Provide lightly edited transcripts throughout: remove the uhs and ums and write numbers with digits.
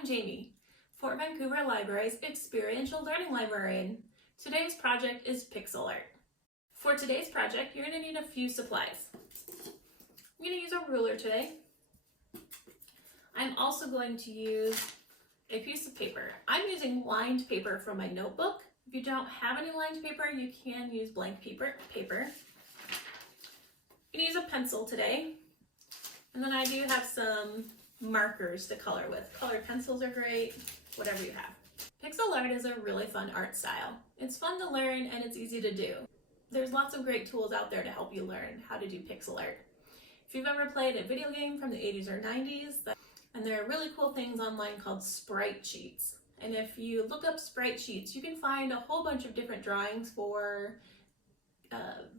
I'm Jamie, Fort Vancouver Library's Experiential Learning Librarian. Today's project is pixel art. For today's project, you're going to need a few supplies. I'm going to use a ruler today. I'm also going to use a piece of paper. I'm using lined paper from my notebook. If you don't have any lined paper, you can use blank paper. I'm going to use a pencil today. And then I do have some markers to color with. Colored pencils are great, whatever you have. Pixel art is a really fun art style. It's fun to learn and it's easy to do. There's lots of great tools out there to help you learn how to do pixel art. If you've ever played a video game from the 80s or 90s, and there are really cool things online called sprite sheets. And if you look up sprite sheets, you can find a whole bunch of different drawings for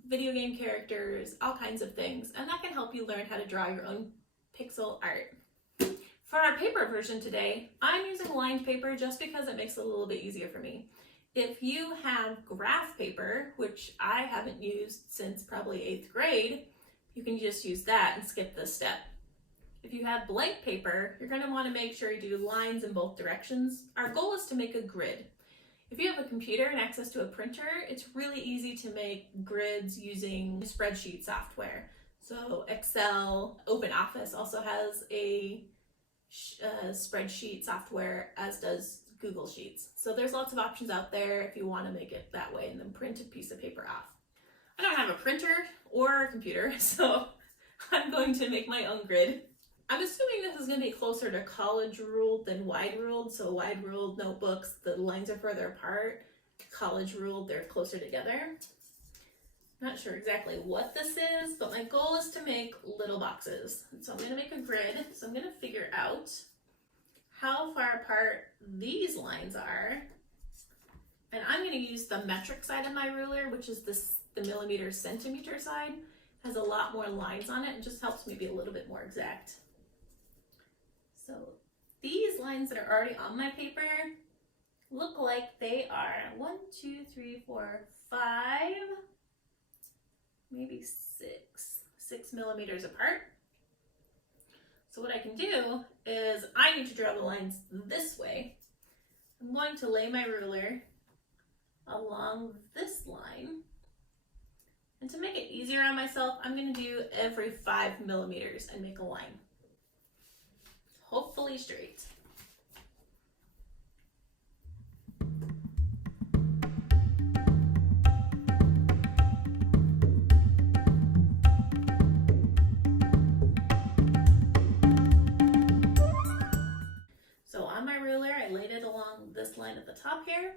video game characters, all kinds of things, and that can help you learn how to draw your own pixel art. For our paper version today, I'm using lined paper just because it makes it a little bit easier for me. If you have graph paper, which I haven't used since probably 8th grade, you can just use that and skip this step. If you have blank paper, you're going to want to make sure you do lines in both directions. Our goal is to make a grid. If you have a computer and access to a printer, it's really easy to make grids using spreadsheet software. So Excel, OpenOffice also has a spreadsheet software, as does Google Sheets. So there's lots of options out there if you want to make it that way and then print a piece of paper off. I don't have a printer or a computer, so I'm going to make my own grid. I'm assuming this is going to be closer to college ruled than wide ruled. So wide ruled notebooks, the lines are further apart. College ruled, they're closer together. Not sure exactly what this is, but my goal is to make little boxes. So I'm going to make a grid. So I'm going to figure out how far apart these lines are. And I'm going to use the metric side of my ruler, which is the millimeter centimeter side. It has a lot more lines on it and just helps me be a little bit more exact. So these lines that are already on my paper look like they are 1, 2, 3, 4, 5, maybe 6 millimeters apart. So what I can do is I need to draw the lines this way. I'm going to lay my ruler along this line. And to make it easier on myself, I'm going to do every 5 millimeters and make a line. Hopefully straight. So on my ruler, I laid it along this line at the top here.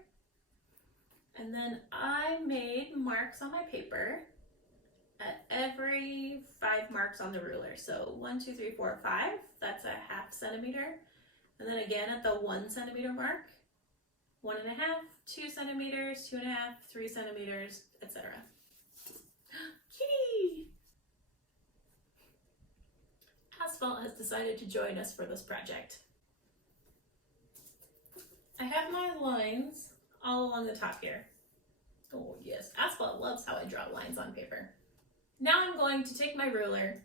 And then I made marks on my paper at every 5 marks on the ruler. So 1, 2, 3, 4, 5, that's a ½ centimeter. And then again at the 1 centimeter mark, 1.5, 2 centimeters, 2.5, 3 centimeters, etc. Kitty! Asphalt has decided to join us for this project. I have my lines all along the top here. Oh yes, Asphalt loves how I draw lines on paper. Now I'm going to take my ruler,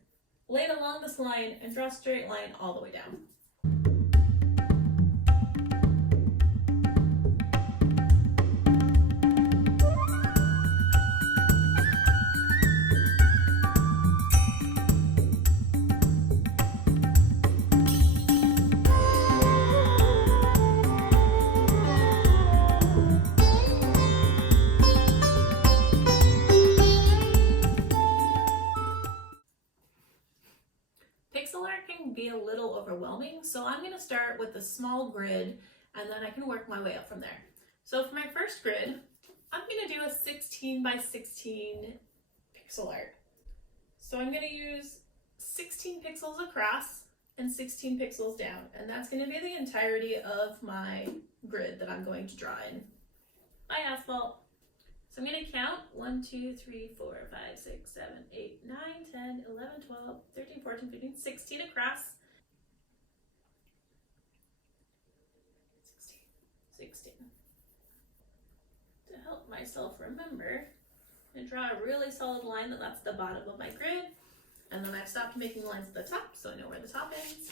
lay it along this line, and draw a straight line all the way down. Pixel art can be a little overwhelming, so I'm going to start with a small grid and then I can work my way up from there. So for my first grid, I'm going to do a 16 by 16 pixel art. So I'm going to use 16 pixels across and 16 pixels down, and that's going to be the entirety of my grid that I'm going to draw in. Bye, Asphalt! So I'm going to count 1, 2, 3, 4, 5, 6, 7, 8, 9, 10, 11, 12, 13, 14, 15, 16 across. 16. To help myself remember, I'm going to draw a really solid line that's the bottom of my grid. And then I've stopped making lines at the top, so I know where the top ends.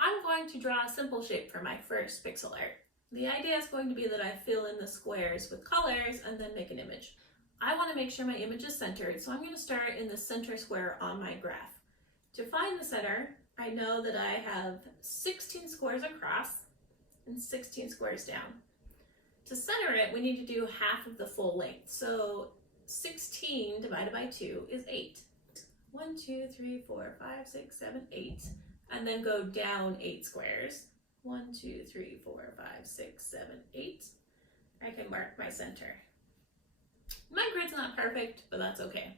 I'm going to draw a simple shape for my first pixel art. The idea is going to be that I fill in the squares with colors and then make an image. I want to make sure my image is centered, so I'm going to start in the center square on my graph. To find the center, I know that I have 16 squares across and 16 squares down. To center it, we need to do half of the full length. So 16 divided by 2 is 8. 1, 2, 3, 4, 5, 6, 7, 8. And then go down 8 squares. 1, 2, 3, 4, 5, 6, 7, 8. I can mark my center. My grid's not perfect, but that's okay.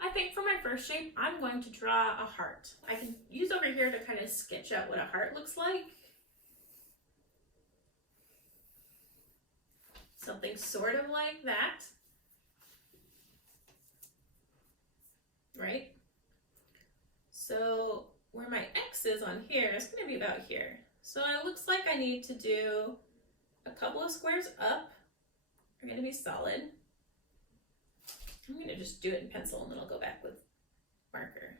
I think for my first shape, I'm going to draw a heart. I can use over here to kind of sketch out what a heart looks like. Something sort of like that. Right? So where my X is on here is going to be about here. So it looks like I need to do a couple of squares up. Are going to be solid. I'm going to just do it in pencil and then I'll go back with marker.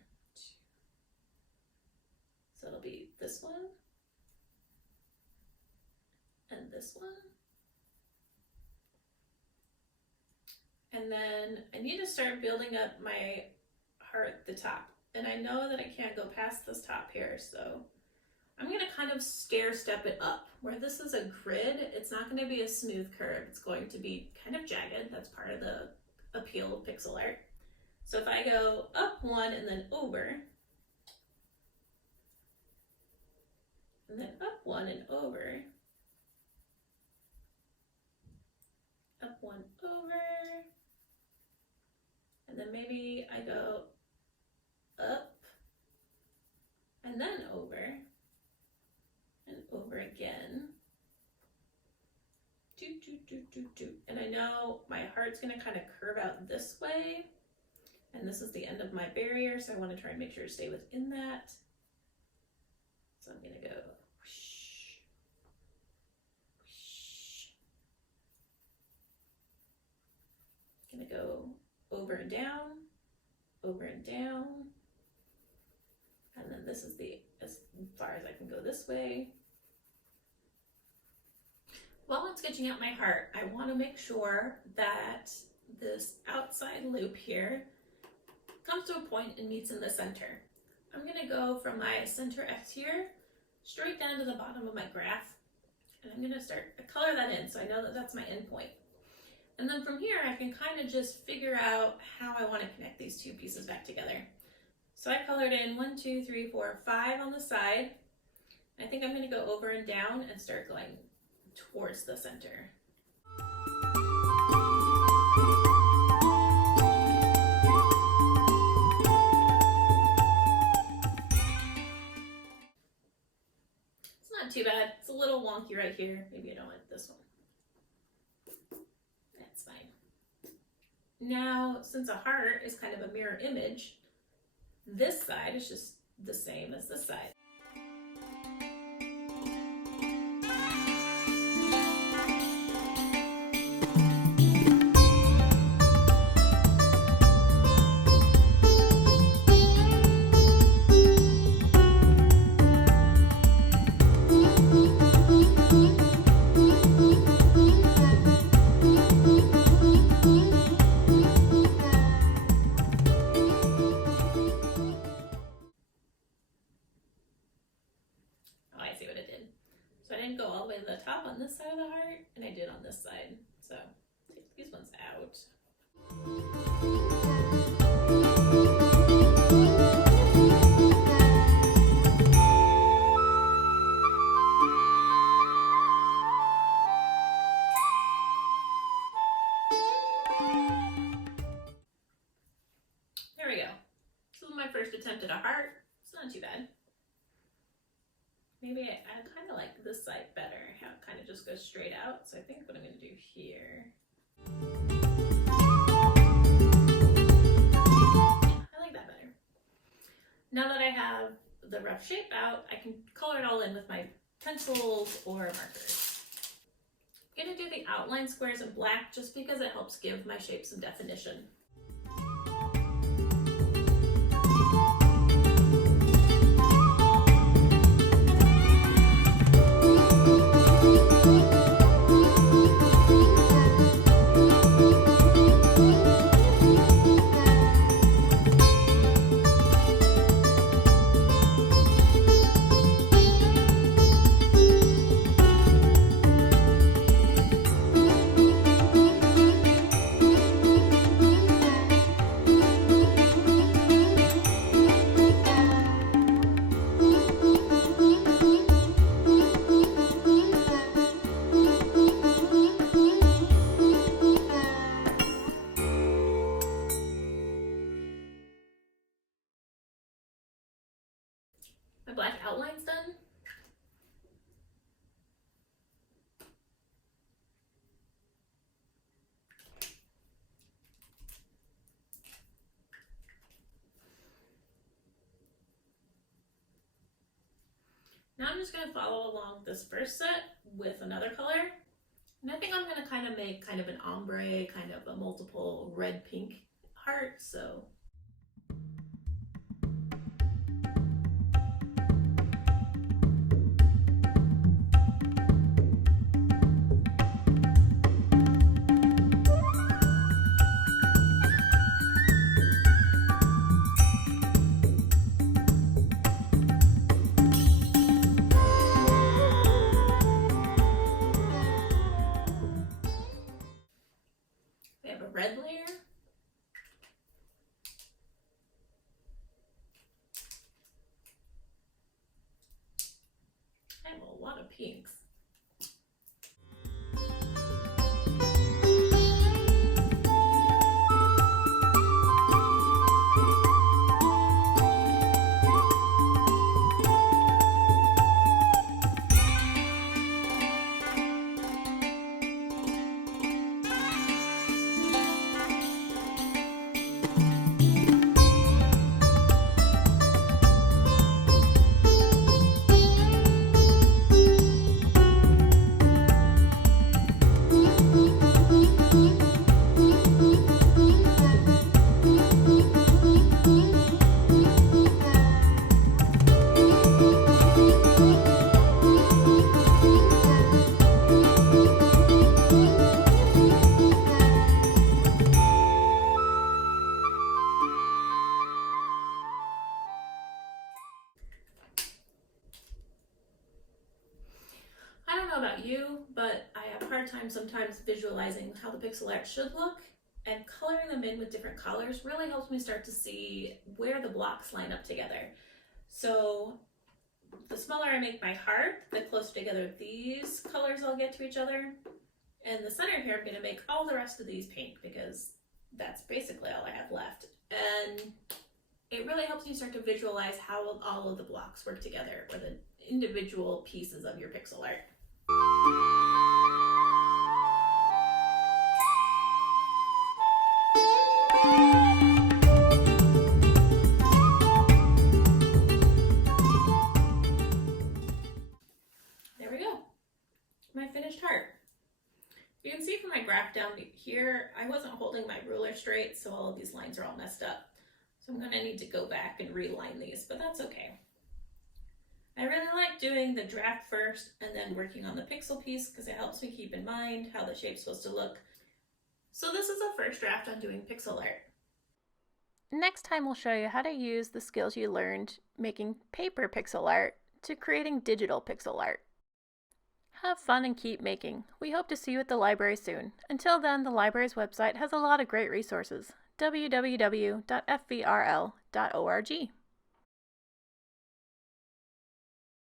So it'll be this one and this one. And then I need to start building up my heart at the top. And I know that I can't go past this top here, so I'm going to kind of stair step it up. Where this is a grid, it's not going to be a smooth curve. It's going to be kind of jagged. That's part of the appeal of pixel art. So if I go up one and then over, and then up one and over, up one over, and then maybe I go up and then over and over again. And I know my heart's going to kind of curve out this way, and this is the end of my barrier, so I want to try and make sure to stay within that. So I'm going to go whoosh, whoosh. I'm going to go over and down, and then this is as far as I can go this way. While I'm sketching out my heart, I want to make sure that this outside loop here comes to a point and meets in the center. I'm going to go from my center X here straight down to the bottom of my graph, and I'm going to start to color that in so I know that that's my end point. And then from here I can kind of just figure out how I want to connect these two pieces back together. So I colored in 1, 2, 3, 4, 5 on the side. I think I'm going to go over and down and start going towards the center. It's not too bad. It's a little wonky right here. Maybe I don't like this one. That's fine. Now, since a heart is kind of a mirror image, this side is just the same as this side. This side of the heart, and I did on this side. So take these ones out. There we go. This is my first attempt at a heart. It's not too bad. Maybe I kind of like this side better, how it kind of just goes straight out. So I think what I'm going to do here. I like that better. Now that I have the rough shape out, I can color it all in with my pencils or markers. I'm going to do the outline squares in black just because it helps give my shape some definition. Now I'm just going to follow along this first set with another color. And I think I'm going to kind of make kind of an ombre, kind of a multiple red-pink heart, so. We have a red layer. I have a lot of pinks. I don't know about you, but I have a hard time sometimes visualizing how the pixel art should look, and coloring them in with different colors really helps me start to see where the blocks line up together. So the smaller I make my heart, the closer together these colors I'll get to each other. And the center here, I'm going to make all the rest of these pink because that's basically all I have left. And it really helps you start to visualize how all of the blocks work together, or the individual pieces of your pixel art. There we go, my finished heart. You can see from my graph down here, I wasn't holding my ruler straight, so all of these lines are all messed up. So I'm going to need to go back and reline these, but that's okay. I really like doing the draft first and then working on the pixel piece because it helps me keep in mind how the shape's supposed to look. So this is the first draft on doing pixel art. Next time we'll show you how to use the skills you learned making paper pixel art to creating digital pixel art. Have fun and keep making. We hope to see you at the library soon. Until then, the library's website has a lot of great resources. www.fvrl.org